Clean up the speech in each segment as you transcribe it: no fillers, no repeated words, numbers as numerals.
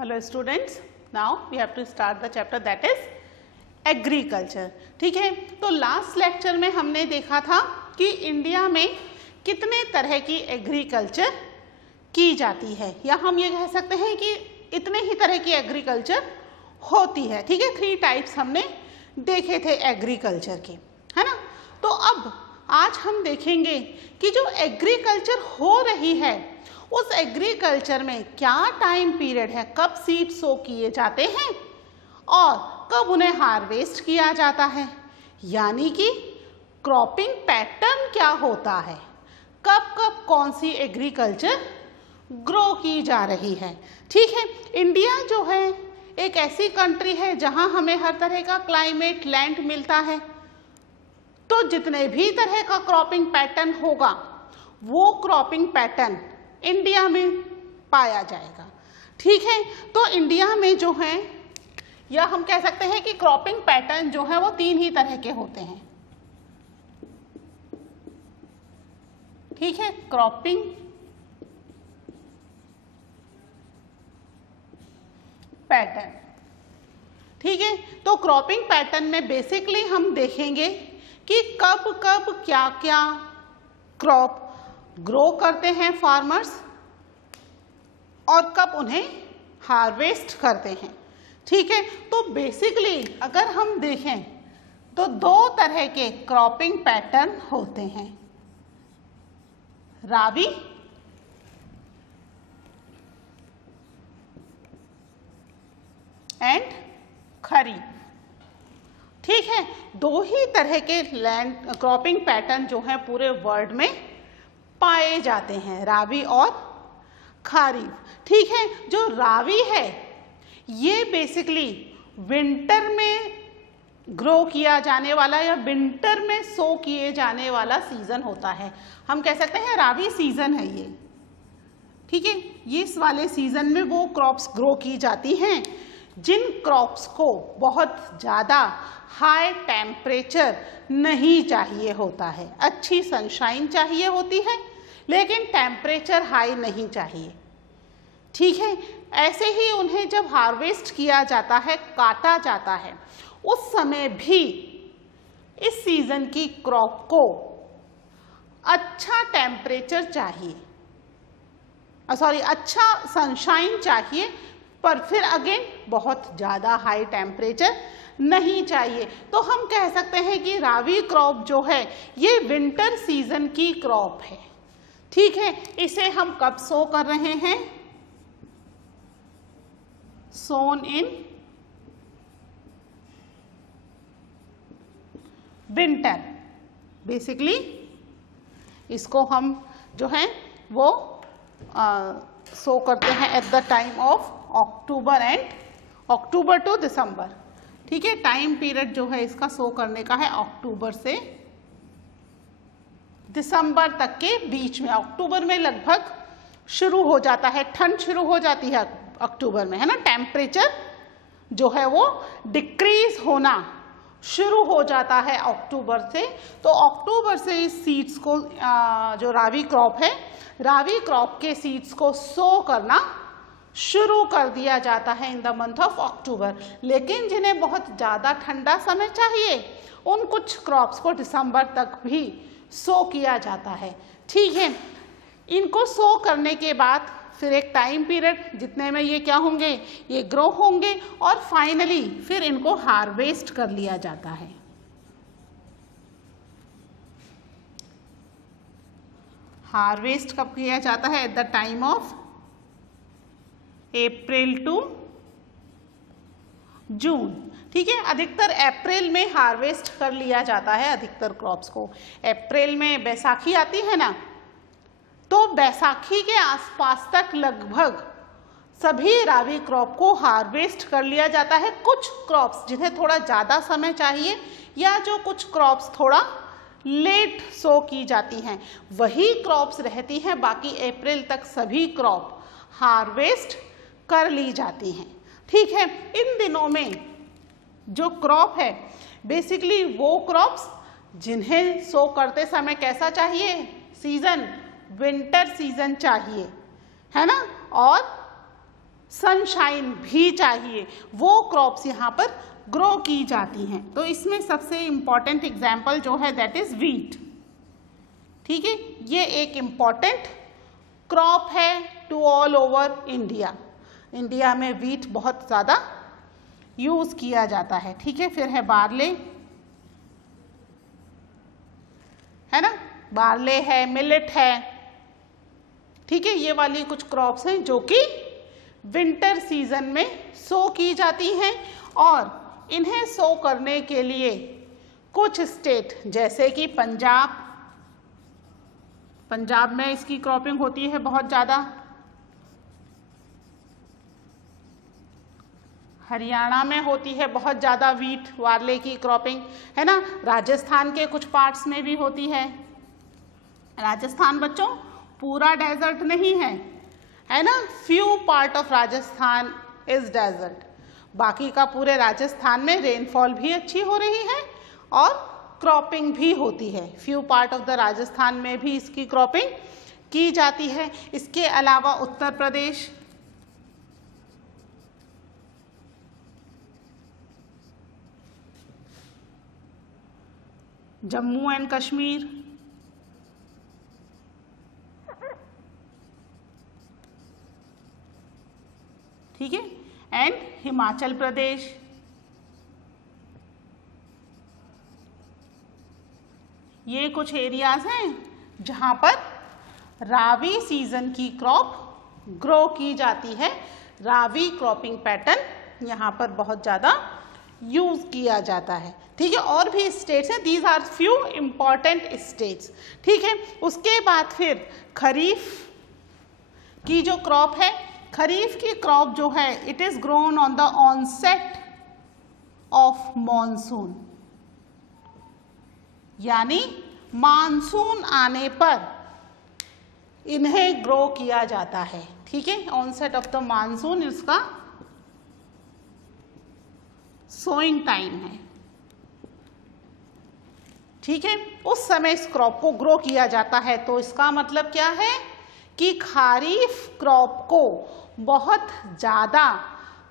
Hello students, now we have to start the chapter that is agriculture. ठीक है, तो last lecture में हमने देखा था कि इंडिया में कितने तरह की एग्रीकल्चर की जाती है, या हम ये कह सकते हैं कि इतने ही तरह की एग्रीकल्चर होती है। ठीक है, 3 टाइप्स हमने देखे थे एग्रीकल्चर के, है ना। तो अब आज हम देखेंगे कि जो एग्रीकल्चर हो रही है उस एग्रीकल्चर में क्या टाइम पीरियड है, कब सीड सो किए जाते हैं और कब उन्हें हार्वेस्ट किया जाता है, यानी कि क्रॉपिंग पैटर्न क्या होता है, कब कब कौन सी एग्रीकल्चर ग्रो की जा रही है। ठीक है, इंडिया जो है एक ऐसी कंट्री है जहां हमें हर तरह का क्लाइमेट लैंड मिलता है, तो जितने भी तरह का क्रॉपिंग पैटर्न होगा वो क्रॉपिंग पैटर्न इंडिया में पाया जाएगा। ठीक है, तो इंडिया में जो है, या हम कह सकते हैं कि क्रॉपिंग पैटर्न जो है वो 3 ही तरह के होते हैं। ठीक है, क्रॉपिंग पैटर्न। ठीक है, तो क्रॉपिंग पैटर्न में बेसिकली हम देखेंगे कि कब कब क्या क्या क्रॉप ग्रो करते हैं फार्मर्स और कब उन्हें हार्वेस्ट करते हैं। ठीक है, तो बेसिकली अगर हम देखें तो 2 तरह के क्रॉपिंग पैटर्न होते हैं, राबी एंड खरीफ। ठीक है, 2 ही तरह के लैंड क्रॉपिंग पैटर्न जो है पूरे वर्ल्ड में पाए जाते हैं, राबी और खरीफ। ठीक है, जो राबी है ये बेसिकली विंटर में ग्रो किया जाने वाला या विंटर में सो किए जाने वाला सीजन होता है। हम कह सकते हैं राबी सीजन है ये। ठीक है, ये इस वाले सीजन में वो क्रॉप्स ग्रो की जाती हैं जिन क्रॉप्स को बहुत ज़्यादा हाई टेम्परेचर नहीं चाहिए होता है, अच्छी सनशाइन चाहिए होती है लेकिन टेम्परेचर हाई नहीं चाहिए। ठीक है, ऐसे ही उन्हें जब हार्वेस्ट किया जाता है, काटा जाता है, उस समय भी इस सीजन की क्रॉप को अच्छा टेम्परेचर चाहिए, अच्छा सनशाइन चाहिए, पर फिर अगेन बहुत ज़्यादा हाई टेम्परेचर नहीं चाहिए। तो हम कह सकते हैं कि राबी क्रॉप जो है ये विंटर सीजन की क्रॉप है। ठीक है, इसे हम कब सो कर रहे हैं, सोन इन विंटर। बेसिकली इसको हम जो है वो सो करते हैं at the time of October to December. ठीक है, टाइम पीरियड जो है इसका सो करने का है अक्टूबर से दिसंबर तक के बीच में। अक्टूबर में लगभग शुरू हो जाता है, ठंड शुरू हो जाती है अक्टूबर में, है ना। टेम्परेचर जो है वो डिक्रीज होना शुरू हो जाता है अक्टूबर से। तो अक्टूबर से इस सीड्स को जो राबी क्रॉप है, राबी क्रॉप के सीड्स को सो करना शुरू कर दिया जाता है in the month of October. लेकिन जिन्हें बहुत ज़्यादा ठंडा समय चाहिए उन कुछ क्रॉप्स को दिसंबर तक भी सो किया जाता है। ठीक है, इनको सो करने के बाद फिर एक टाइम पीरियड जितने में ये क्या होंगे, ये ग्रो होंगे और फाइनली फिर इनको हार्वेस्ट कर लिया जाता है। हार्वेस्ट कब किया जाता है, at the time of April to June. ठीक है, अधिकतर अप्रैल में हार्वेस्ट कर लिया जाता है अधिकतर क्रॉप्स को। अप्रैल में बैसाखी आती है ना, तो बैसाखी के आसपास तक लगभग सभी राबी क्रॉप को हार्वेस्ट कर लिया जाता है। कुछ क्रॉप्स जिन्हें थोड़ा ज़्यादा समय चाहिए या जो कुछ क्रॉप्स थोड़ा लेट सो की जाती हैं वही क्रॉप्स रहती हैं, बाकी अप्रैल तक सभी क्रॉप हार्वेस्ट कर ली जाती हैं। ठीक है, इन दिनों में जो क्रॉप है बेसिकली वो क्रॉप्स जिन्हें सो करते समय कैसा चाहिए, सीजन विंटर सीजन चाहिए, है ना, और सनशाइन भी चाहिए, वो क्रॉप्स यहाँ पर ग्रो की जाती हैं। तो इसमें सबसे इम्पॉर्टेंट एग्जाम्पल जो है दैट इज वीट। ठीक है, ये एक इम्पॉर्टेंट क्रॉप है to all over India. India में वीट बहुत ज़्यादा यूज़ किया जाता है। ठीक है, फिर है बार्ले, है ना, बार्ले है, मिलेट है। ठीक है, ये वाली कुछ क्रॉप्स हैं जो कि विंटर सीजन में सो की जाती हैं, और इन्हें सो करने के लिए कुछ स्टेट जैसे कि पंजाब में इसकी क्रॉपिंग होती है बहुत ज़्यादा, हरियाणा में होती है बहुत ज़्यादा वीट बार्ले की क्रॉपिंग, है ना, राजस्थान के कुछ पार्ट्स में भी होती है। राजस्थान बच्चों पूरा डेजर्ट नहीं है ना, few part of Rajasthan is desert, बाकी का पूरे राजस्थान में रेनफॉल भी अच्छी हो रही है और क्रॉपिंग भी होती है। Few part of the Rajasthan में भी इसकी क्रॉपिंग की जाती है। इसके अलावा उत्तर प्रदेश, जम्मू एंड कश्मीर, ठीक है, एंड हिमाचल प्रदेश, ये कुछ एरियाज हैं जहां पर रावी सीजन की क्रॉप ग्रो की जाती है। रावी क्रॉपिंग पैटर्न यहाँ पर बहुत ज़्यादा यूज किया जाता है। ठीक है, और भी स्टेट्स हैं, these are few important states. ठीक है, उसके बाद फिर खरीफ की जो क्रॉप है, खरीफ की क्रॉप जो है it is grown on the onset of monsoon, यानी मानसून आने पर इन्हें ग्रो किया जाता है। ठीक है, ऑनसेट ऑफ द मानसून इसका सोइंग टाइम है। ठीक है, उस समय इस क्रॉप को ग्रो किया जाता है। तो इसका मतलब क्या है कि खरीफ क्रॉप को बहुत ज़्यादा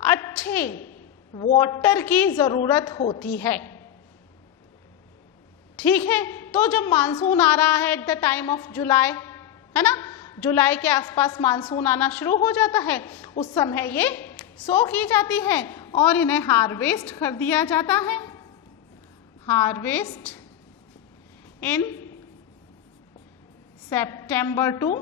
अच्छे वाटर की ज़रूरत होती है। ठीक है, तो जब मानसून आ रहा है at the time of July, है ना, जुलाई के आसपास मानसून आना शुरू हो जाता है, उस समय ये सो की जाती है और इन्हें हार्वेस्ट कर दिया जाता है। हार्वेस्ट इन सितंबर टू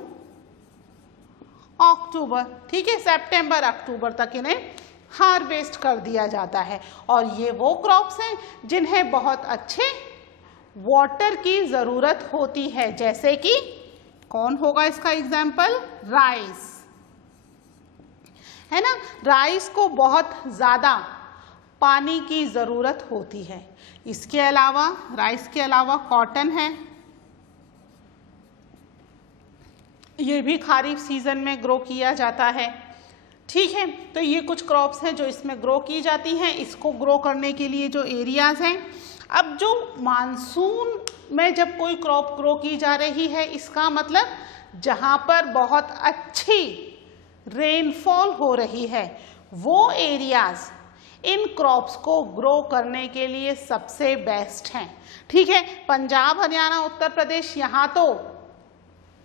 अक्टूबर। ठीक है, सितंबर अक्टूबर तक इन्हें हार्वेस्ट कर दिया जाता है। और ये वो क्रॉप्स हैं जिन्हें बहुत अच्छे वाटर की ज़रूरत होती है, जैसे कि कौन होगा इसका एग्जाम्पल, राइस, है ना, राइस को बहुत ज़्यादा पानी की ज़रूरत होती है। इसके अलावा राइस के अलावा कॉटन है, ये भी खरीफ सीजन में ग्रो किया जाता है। ठीक है, तो ये कुछ क्रॉप्स हैं जो इसमें ग्रो की जाती हैं। इसको ग्रो करने के लिए जो एरियाज हैं, अब जो मानसून में जब कोई क्रॉप ग्रो की जा रही है, इसका मतलब जहाँ पर बहुत अच्छी रेनफॉल हो रही है, वो एरियाज इन क्रॉप्स को ग्रो करने के लिए सबसे बेस्ट हैं। ठीक है, पंजाब, हरियाणा, उत्तर प्रदेश, यहाँ तो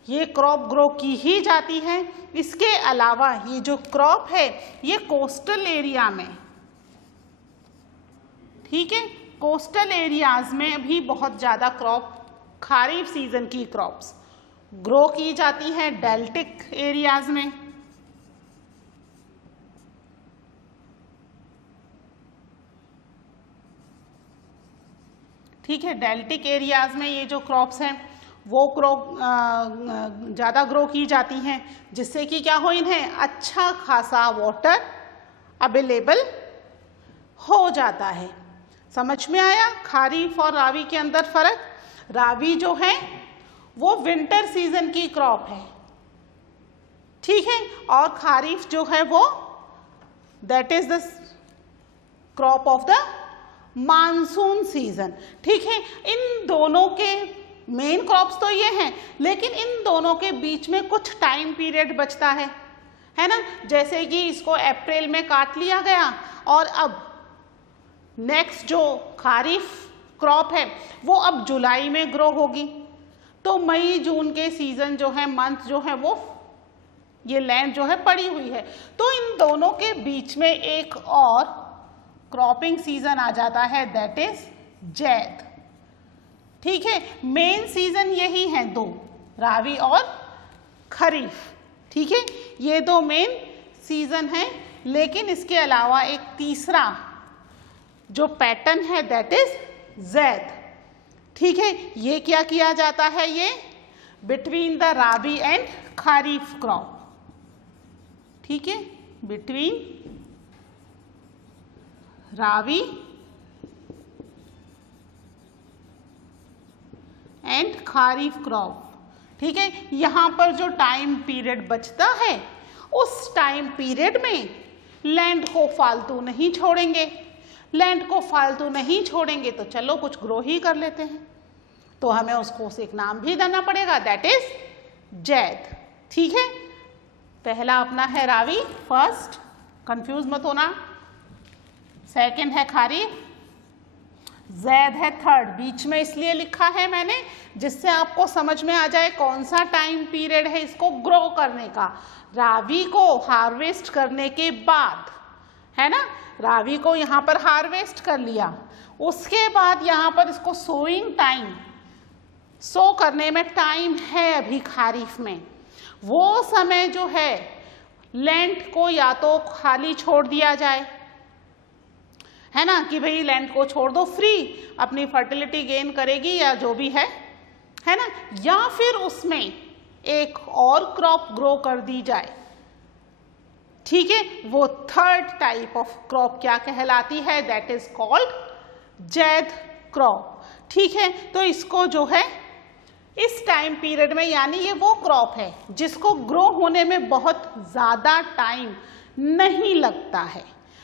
ये क्रॉप ग्रो की ही जाती है। इसके अलावा ये जो क्रॉप है ये कोस्टल एरिया में, ठीक है, कोस्टल एरियाज में भी बहुत ज़्यादा क्रॉप, खरीफ सीजन की क्रॉप्स ग्रो की जाती हैं डेल्टिक एरियाज में। ठीक है, डेल्टिक एरियाज में ये जो क्रॉप्स हैं वो क्रॉप ज़्यादा ग्रो की जाती हैं, जिससे कि क्या हो, इन्हें अच्छा खासा वाटर अवेलेबल हो जाता है। समझ में आया खरीफ और रावी के अंदर फर्क? रावी जो है वो विंटर सीजन की क्रॉप है, ठीक है, और खरीफ जो है वो that is the crop of the monsoon season. ठीक है, इन दोनों के मेन क्रॉप्स तो ये हैं, लेकिन इन दोनों के बीच में कुछ टाइम पीरियड बचता है है ना। जैसे कि इसको अप्रैल में काट लिया गया और अब नेक्स्ट जो खारिफ क्रॉप है वो अब जुलाई में ग्रो होगी, तो मई जून के सीजन जो है, मंथ जो है, वो ये लैंड जो है पड़ी हुई है। तो इन दोनों के बीच में एक और क्रॉपिंग सीजन आ जाता है, दैट इज जैद। ठीक है, मेन सीजन यही है दो, रावी और खरीफ। ठीक है, ये दो मेन सीजन है, लेकिन इसके अलावा एक तीसरा जो पैटर्न है दैट इज जैद। ठीक है, ये क्या किया जाता है, ये between the rabi and kharif crop. ठीक है, between rabi and kharif crop. ठीक है, यहां पर जो टाइम पीरियड बचता है उस टाइम पीरियड में लैंड को फालतू नहीं छोड़ेंगे। लैंड को फालतू नहीं छोड़ेंगे तो चलो कुछ ग्रो ही कर लेते हैं, तो हमें उसको एक नाम भी देना पड़ेगा, दैट इज जैद। ठीक है, पहला अपना है रावी, फर्स्ट, कंफ्यूज मत होना, सेकंड है खरीफ, जैद है थर्ड। बीच में इसलिए लिखा है मैंने जिससे आपको समझ में आ जाए कौन सा टाइम पीरियड है इसको ग्रो करने का। रावी को हार्वेस्ट करने के बाद, है ना, रावी को यहाँ पर हार्वेस्ट कर लिया, उसके बाद यहाँ पर इसको सोइंग टाइम, सो करने में टाइम है अभी खरीफ में, वो समय जो है लैंड को या तो खाली छोड़ दिया जाए, है ना, कि भाई लैंड को छोड़ दो, फ्री अपनी फर्टिलिटी गेन करेगी या जो भी है ना, या फिर उसमें एक और क्रॉप ग्रो कर दी जाए। ठीक है, वो थर्ड टाइप ऑफ क्रॉप क्या कहलाती है, that is called Zaid crop. ठीक है, तो इसको जो है इस टाइम पीरियड में, यानी ये वो क्रॉप है जिसको ग्रो होने में बहुत ज़्यादा टाइम नहीं लगता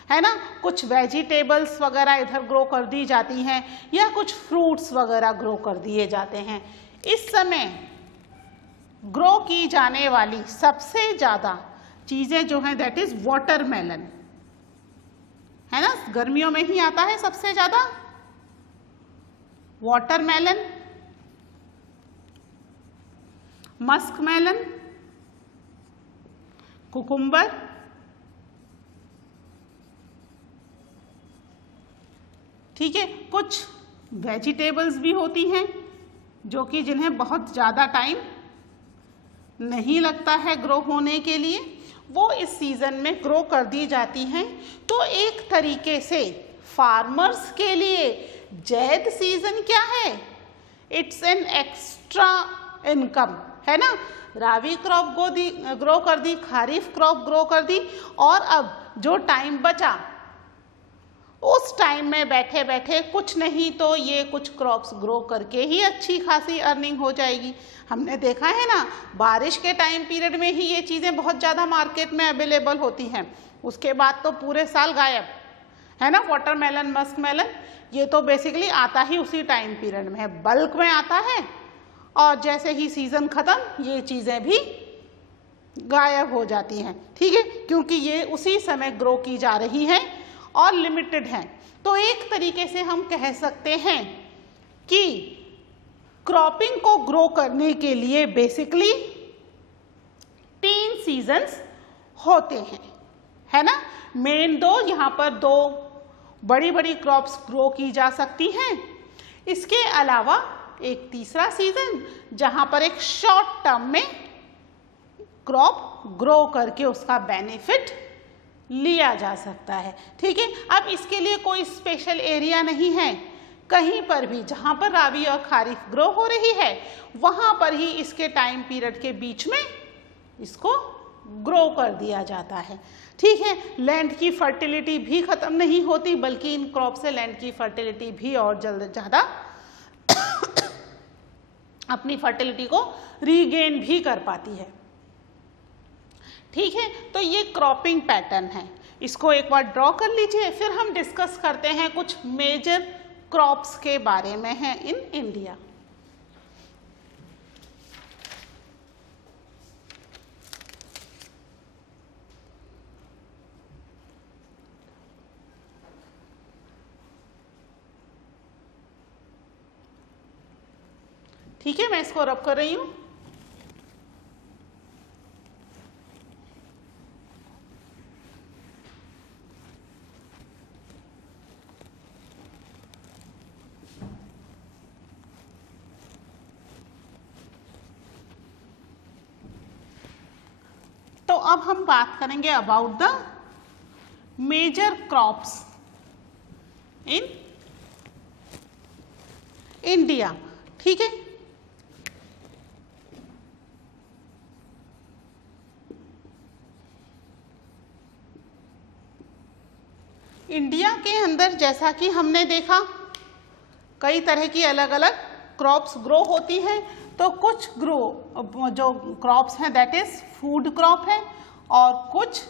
है ना। कुछ वेजिटेबल्स वगैरह इधर ग्रो कर दी जाती हैं या कुछ फ्रूट्स वगैरह ग्रो कर दिए जाते हैं। इस समय ग्रो की जाने वाली सबसे ज़्यादा चीज़ें जो हैं दैट इज वाटरमेलन, है ना, गर्मियों में ही आता है सबसे ज़्यादा वाटरमेलन, मस्क मेलन, कुकुम्बर, ठीक है, कुछ वेजिटेबल्स भी होती हैं जो कि जिन्हें बहुत ज़्यादा टाइम नहीं लगता है ग्रो होने के लिए, वो इस सीज़न में ग्रो कर दी जाती हैं। तो एक तरीके से फार्मर्स के लिए जैद सीज़न क्या है, इट्स एन एक्स्ट्रा इनकम, है ना। रावी क्रॉप ग्रो कर दी, खरीफ क्रॉप ग्रो कर दी, और अब जो टाइम बचा उस टाइम में बैठे बैठे कुछ नहीं तो ये कुछ क्रॉप्स ग्रो करके ही अच्छी खासी अर्निंग हो जाएगी। हमने देखा है ना, बारिश के टाइम पीरियड में ही ये चीज़ें बहुत ज़्यादा मार्केट में अवेलेबल होती हैं, उसके बाद तो पूरे साल गायब, है ना। वाटरमेलन, मस्क मेलन, ये तो बेसिकली आता ही उसी टाइम पीरियड में है, बल्क में आता है, और जैसे ही सीज़न ख़त्म ये चीज़ें भी गायब हो जाती हैं। ठीक है, क्योंकि ये उसी समय ग्रो की जा रही हैं और लिमिटेड हैं। तो एक तरीके से हम कह सकते हैं कि क्रॉपिंग को ग्रो करने के लिए बेसिकली 3 सीजन्स होते हैं, है ना। मेन 2, यहाँ पर 2 बड़ी बड़ी क्रॉप्स ग्रो की जा सकती हैं। इसके अलावा एक तीसरा सीजन जहाँ पर एक शॉर्ट टर्म में क्रॉप ग्रो करके उसका बेनिफिट लिया जा सकता है। ठीक है, अब इसके लिए कोई स्पेशल एरिया नहीं है, कहीं पर भी जहाँ पर रावी और खरीफ ग्रो हो रही है वहाँ पर ही इसके टाइम पीरियड के बीच में इसको ग्रो कर दिया जाता है। ठीक है, लैंड की फर्टिलिटी भी ख़त्म नहीं होती, बल्कि इन क्रॉप से लैंड की फर्टिलिटी भी और ज़्यादा अपनी फर्टिलिटी को रीगेन भी कर पाती है। ठीक है, तो ये क्रॉपिंग पैटर्न है, इसको एक बार ड्रॉ कर लीजिए, फिर हम डिस्कस करते हैं कुछ मेजर क्रॉप्स के बारे में है इन इंडिया। ठीक है, मैं इसको रब कर रही हूं। तो अब हम बात करेंगे about the major crops in India. ठीक है, इंडिया के अंदर जैसा कि हमने देखा कई तरह की अलग अलग क्रॉप्स ग्रो होती हैं। तो कुछ जो क्रॉप्स हैं दैट इज फूड क्रॉप है और कुछ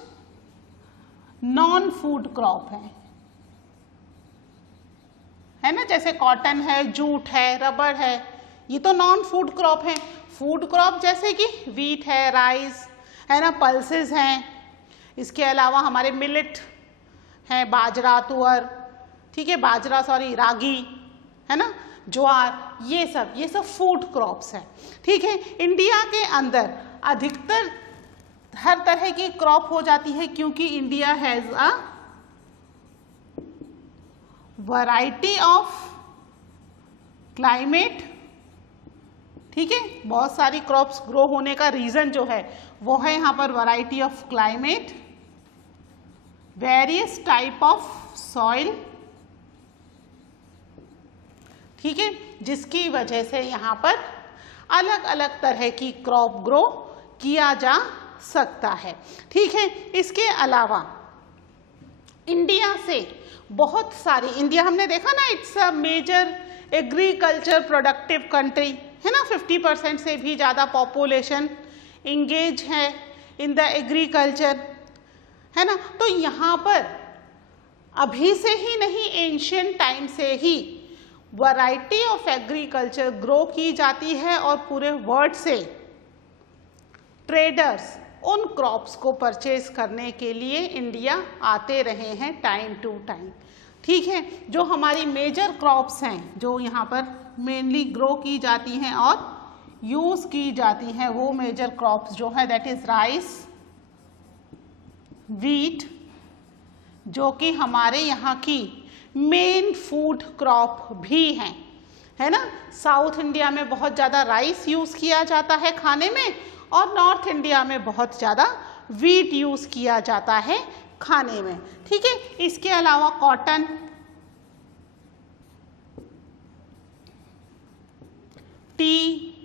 नॉन फूड क्रॉप है ना, जैसे कॉटन है, जूट है, रबर है, ये तो नॉन फूड क्रॉप है। फूड क्रॉप जैसे कि वीट है, राइस है ना, पल्सेस हैं, इसके अलावा हमारे मिलेट है, बाजरा, तुअर, ठीक है, बाजरा सॉरी रागी है ना, ज्वार, ये सब फूड क्रॉप्स हैं। ठीक है, इंडिया के अंदर अधिकतर हर तरह की क्रॉप हो जाती है क्योंकि India has a variety of climate. ठीक है, बहुत सारी क्रॉप्स ग्रो होने का रीजन जो है वो है यहाँ पर variety of climate, various type of soil. ठीक है, जिसकी वजह से यहाँ पर अलग अलग तरह की क्रॉप ग्रो किया जा सकता है। ठीक है, इसके अलावा इंडिया से बहुत सारी, इंडिया हमने देखा ना it's a major agriculture productive country है ना, 50% से भी ज़्यादा पॉपुलेशन इंगेज है इन द एग्रीकल्चर है ना। तो यहाँ पर अभी से ही नहीं, एंशियंट टाइम से ही वैरायटी ऑफ एग्रीकल्चर ग्रो की जाती है और पूरे वर्ल्ड से ट्रेडर्स उन क्रॉप्स को परचेज करने के लिए इंडिया आते रहे हैं टाइम टू टाइम। ठीक है, जो हमारी मेजर क्रॉप्स हैं जो यहाँ पर मेनली ग्रो की जाती हैं और यूज की जाती हैं, वो मेजर क्रॉप्स जो है दैट इज राइस, वीट, जो कि हमारे यहाँ की मेन फूड क्रॉप भी हैं है ना। साउथ इंडिया में बहुत ज़्यादा राइस यूज़ किया जाता है खाने में और नॉर्थ इंडिया में बहुत ज़्यादा वीट यूज़ किया जाता है खाने में। ठीक है, इसके अलावा कॉटन, टी,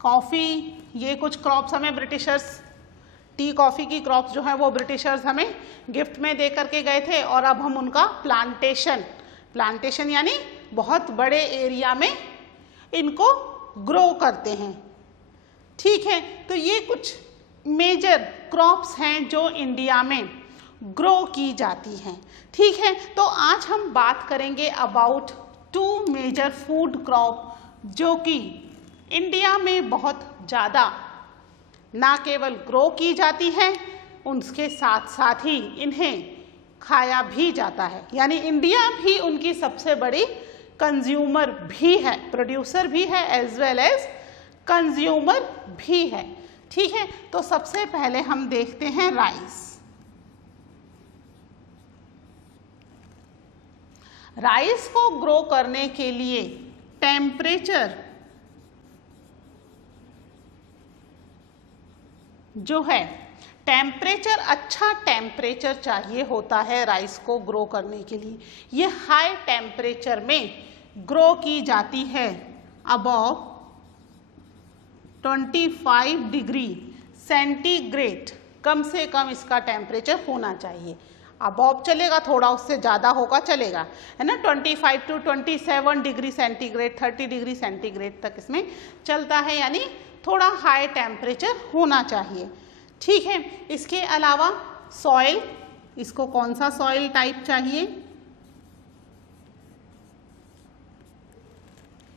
कॉफ़ी, ये कुछ क्रॉप्स हमें ब्रिटिशर्स, टी कॉफ़ी की क्रॉप्स जो है वो ब्रिटिशर्स हमें गिफ्ट में दे करके गए थे और अब हम उनका प्लांटेशन यानी बहुत बड़े एरिया में इनको ग्रो करते हैं। ठीक है, तो ये कुछ मेजर क्रॉप्स हैं जो इंडिया में ग्रो की जाती हैं। ठीक है, तो आज हम बात करेंगे अबाउट 2 मेजर फूड क्रॉप जो कि इंडिया में बहुत ज़्यादा ना केवल ग्रो की जाती है, उनके साथ साथ ही इन्हें खाया भी जाता है, यानी इंडिया भी उनकी सबसे बड़ी कंज्यूमर भी है, प्रोड्यूसर भी है एज वेल एज कंज्यूमर भी है। ठीक है, तो सबसे पहले हम देखते हैं राइस। राइस को ग्रो करने के लिए टेम्परेचर जो है, टेम्परेचर, अच्छा टेम्परेचर चाहिए होता है राइस को ग्रो करने के लिए। ये हाई टेम्परेचर में ग्रो की जाती है, अबव 25 डिग्री सेंटीग्रेड कम से कम इसका टेम्परेचर होना चाहिए। अबव चलेगा, थोड़ा उससे ज़्यादा होगा चलेगा है ना, 25 to 27 degree centigrade, 30 degree centigrade तक इसमें चलता है, यानी थोड़ा हाई टेम्परेचर होना चाहिए। ठीक है, इसके अलावा सॉइल, इसको कौन सा सॉइल टाइप चाहिए,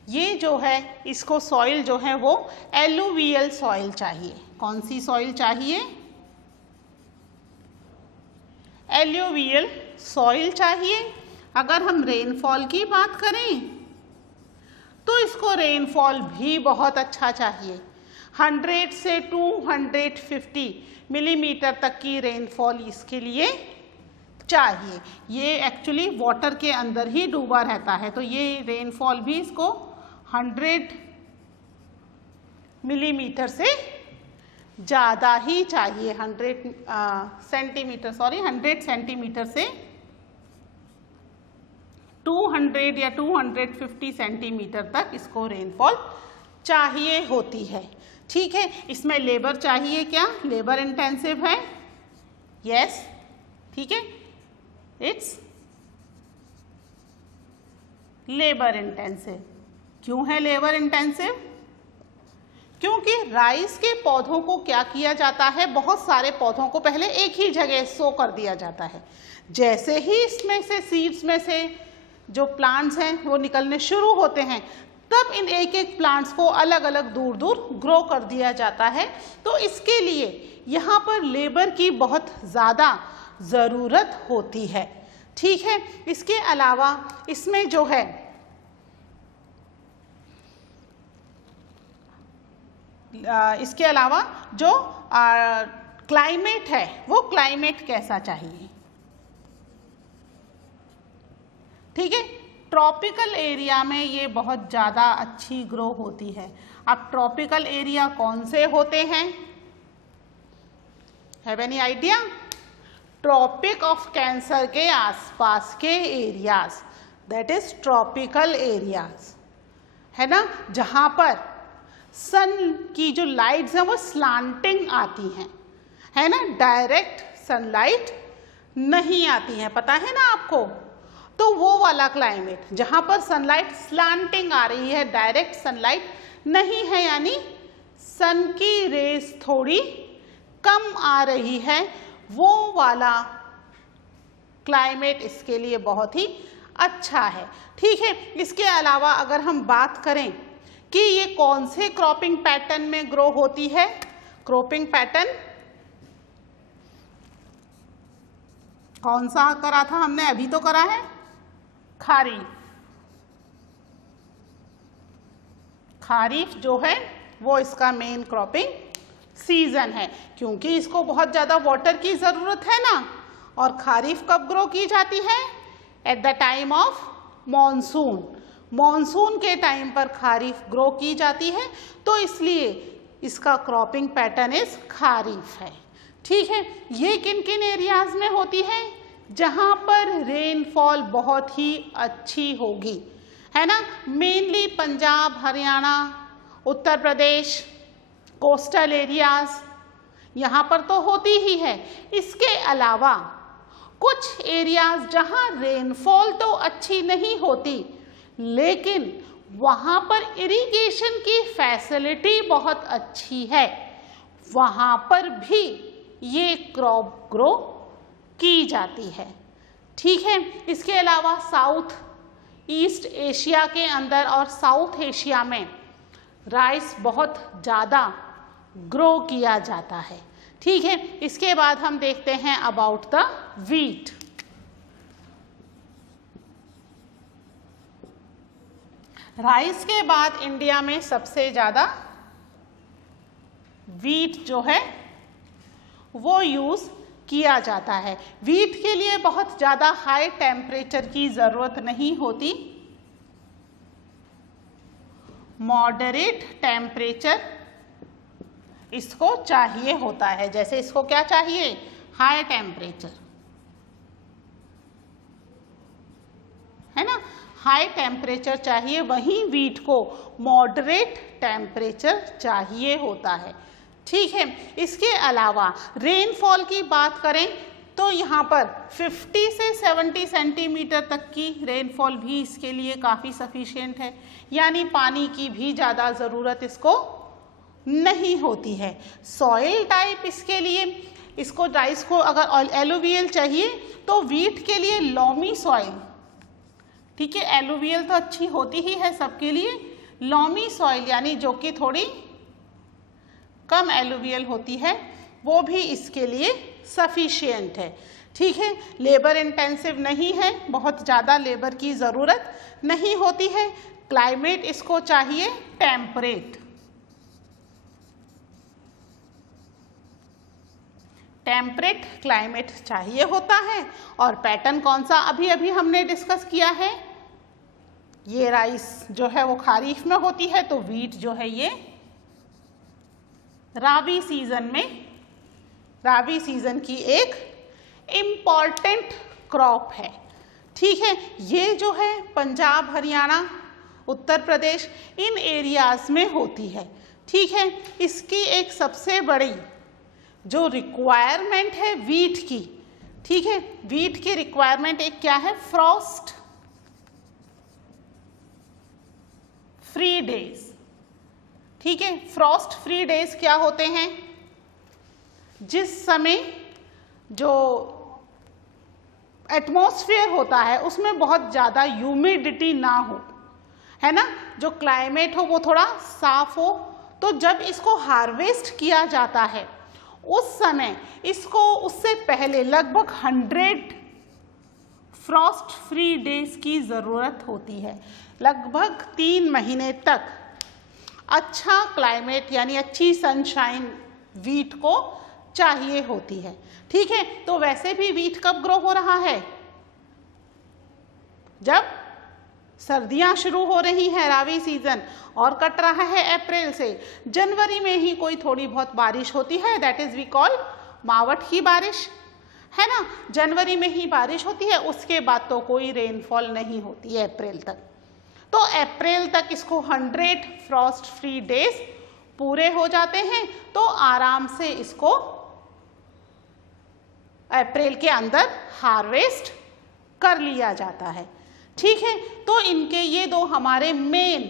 ये जो है इसको सॉइल जो है वो एलुवियल सॉइल चाहिए। कौन सी सॉइल चाहिए, एलुवियल सॉइल चाहिए। अगर हम रेनफॉल की बात करें तो इसको रेनफॉल भी बहुत अच्छा चाहिए। 100 से 250 मिलीमीटर तक की रेनफॉल इसके लिए चाहिए। ये एक्चुअली वाटर के अंदर ही डूबा रहता है, तो ये रेनफॉल भी इसको 100 मिलीमीटर से ज़्यादा ही चाहिए। 100 सेंटीमीटर से 200 या 250 सेंटीमीटर तक इसको रेनफॉल चाहिए होती है। ठीक है, इसमें लेबर चाहिए क्या? लेबर इंटेंसिव है, यस, ठीक है, इट्स लेबर इंटेंसिव। क्यों है लेबर इंटेंसिव? क्योंकि राइस के पौधों को क्या किया जाता है, बहुत सारे पौधों को पहले एक ही जगह सो कर दिया जाता है। जैसे ही इसमें से सीड्स में से जो प्लांट्स हैं वो निकलने शुरू होते हैं, तब इन एक एक प्लांट्स को अलग अलग दूर दूर ग्रो कर दिया जाता है। तो इसके लिए यहाँ पर लेबर की बहुत ज़्यादा ज़रूरत होती है। ठीक है, इसके अलावा इसमें जो है इसके अलावा जो क्लाइमेट है, वो क्लाइमेट कैसा चाहिए? ठीक है, ट्रॉपिकल एरिया में ये बहुत ज़्यादा अच्छी ग्रो होती है। अब ट्रॉपिकल एरिया कौन से होते हैं? Have any idea? Tropic of cancer के आसपास के areas, that is tropical areas, है ना, जहाँ पर सन की जो लाइट्स हैं वो स्लांटिंग आती हैं, है ना, डायरेक्ट सनलाइट नहीं आती है, पता है ना आपको। तो वो वाला क्लाइमेट जहाँ पर सनलाइट स्लांटिंग आ रही है, डायरेक्ट सनलाइट नहीं है, यानी सन की रेस थोड़ी कम आ रही है, वो वाला क्लाइमेट इसके लिए बहुत ही अच्छा है। ठीक है, इसके अलावा अगर हम बात करें कि ये कौन से क्रॉपिंग पैटर्न में ग्रो होती है, क्रॉपिंग पैटर्न कौन सा करा था हमने? अभी तो करा है खारीफ। खारीफ जो है वो इसका मेन क्रॉपिंग सीजन है, क्योंकि इसको बहुत ज़्यादा वाटर की ज़रूरत है ना। और खारीफ कब ग्रो की जाती है? At the time of monsoon. Monsoon के टाइम पर खारीफ ग्रो की जाती है, तो इसलिए इसका क्रॉपिंग पैटर्न इस खारीफ है। ठीक है, ये किन किन एरियाज में होती है? जहाँ पर रेनफॉल बहुत ही अच्छी होगी, है ना, mainly Punjab, Haryana, Uttar Pradesh, coastal areas, यहाँ पर तो होती ही है। इसके अलावा कुछ एरियाज जहाँ रेनफॉल तो अच्छी नहीं होती, लेकिन वहाँ पर इरिगेशन की फैसिलिटी बहुत अच्छी है, वहाँ पर भी ये क्रॉप ग्रो की जाती है। ठीक है, इसके अलावा साउथ ईस्ट एशिया के अंदर और साउथ एशिया में राइस बहुत ज़्यादा ग्रो किया जाता है। ठीक है, इसके बाद हम देखते हैं अबाउट द व्हीट। राइस के बाद इंडिया में सबसे ज़्यादा व्हीट जो है वो यूज़ किया जाता है। व्हीट के लिए बहुत ज़्यादा हाई टेम्परेचर की ज़रूरत नहीं होती, मॉडरेट टेम्परेचर इसको चाहिए होता है। जैसे इसको क्या चाहिए? हाई टेम्परेचर, है ना, हाई टेम्परेचर चाहिए, वहीं व्हीट को मॉडरेट टेम्परेचर चाहिए होता है। ठीक है, इसके अलावा रेनफॉल की बात करें तो यहाँ पर 50 से 70 सेंटीमीटर तक की रेनफॉल भी इसके लिए काफ़ी सफिशिएंट है, यानी पानी की भी ज़्यादा ज़रूरत इसको नहीं होती है। सॉइल टाइप इसके लिए, इसको राइस को अगर एलुवियल चाहिए तो व्हीट के लिए लॉमी सॉइल, ठीक है, एलुवियल तो अच्छी होती ही है सबके लिए, लॉमी सॉइल यानी जो कि थोड़ी कम एलुवियल होती है, वो भी इसके लिए सफिशिएंट है। ठीक है, लेबर इंटेंसिव नहीं है, बहुत ज़्यादा लेबर की ज़रूरत नहीं होती है, क्लाइमेट इसको चाहिए टेम्परेट, टेम्परेट क्लाइमेट चाहिए होता है। और पैटर्न कौन सा अभी अभी हमने डिस्कस किया है, ये राइस जो है वो खारीफ में होती है, तो वीट जो है ये राबी सीजन में, राबी सीजन की एक इम्पॉर्टेंट क्रॉप है। ठीक है, ये जो है पंजाब, हरियाणा, उत्तर प्रदेश इन एरियाज में होती है। ठीक है, इसकी एक सबसे बड़ी जो रिक्वायरमेंट है वीट की, ठीक है, वीट की रिक्वायरमेंट एक क्या है, फ्रॉस्ट फ्री डेज। ठीक है, फ्रॉस्ट फ्री डेज क्या होते हैं, जिस समय जो एटमॉस्फेयर होता है उसमें बहुत ज़्यादा ह्यूमिडिटी ना हो, है ना, जो क्लाइमेट हो वो थोड़ा साफ हो, तो जब इसको हार्वेस्ट किया जाता है उस समय इसको उससे पहले लगभग 100 फ्रॉस्ट फ्री डेज की ज़रूरत होती है। लगभग 3 महीने तक अच्छा क्लाइमेट यानी अच्छी सनशाइन वीट को चाहिए होती है। ठीक है, तो वैसे भी वीट कब ग्रो हो रहा है, जब सर्दियां शुरू हो रही हैं, रावी सीजन, और कट रहा है अप्रैल से। जनवरी में ही कोई थोड़ी बहुत बारिश होती है, दैट इज वी कॉल मावठ की बारिश, है ना, जनवरी में ही बारिश होती है, उसके बाद तो कोई रेनफॉल नहीं होती है अप्रैल तक। तो अप्रैल तक इसको 100 फ्रॉस्ट फ्री डेज पूरे हो जाते हैं, तो आराम से इसको अप्रैल के अंदर हार्वेस्ट कर लिया जाता है। ठीक है, तो इनके ये दो हमारे मेन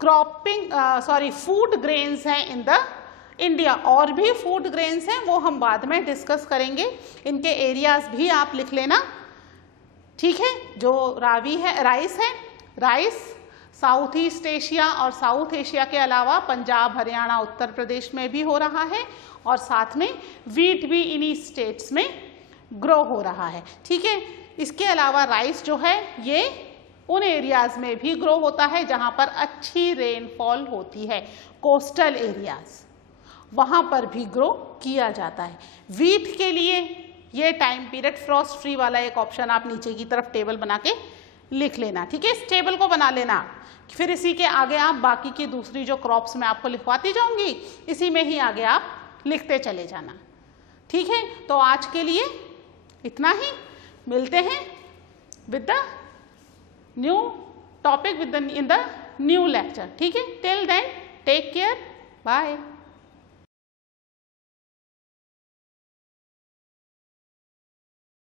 क्रॉपिंग फूड ग्रेन्स हैं इन द इंडिया। और भी फूड ग्रेन्स हैं, वो हम बाद में डिस्कस करेंगे, इनके एरियाज भी आप लिख लेना। ठीक है, जो रावी है, राइस है, राइस साउथ ईस्ट एशिया और साउथ एशिया के अलावा पंजाब, हरियाणा, उत्तर प्रदेश में भी हो रहा है, और साथ में वीट भी इन्हीं स्टेट्स में ग्रो हो रहा है। ठीक है, इसके अलावा राइस जो है ये उन एरियाज में भी ग्रो होता है जहाँ पर अच्छी रेनफॉल होती है, कोस्टल एरियाज, वहाँ पर भी ग्रो किया जाता है। वीट के लिए ये टाइम पीरियड फ्रॉस्ट फ्री वाला एक ऑप्शन आप नीचे की तरफ टेबल बना के लिख लेना। ठीक है, इस टेबल को बना लेना, फिर इसी के आगे आप बाकी की दूसरी जो क्रॉप्स मैं आपको लिखवाती जाऊंगी, इसी में ही आगे आप लिखते चले जाना। ठीक है, तो आज के लिए इतना ही, मिलते हैं with the new topic in the new lecture. ठीक है, till then take care, bye.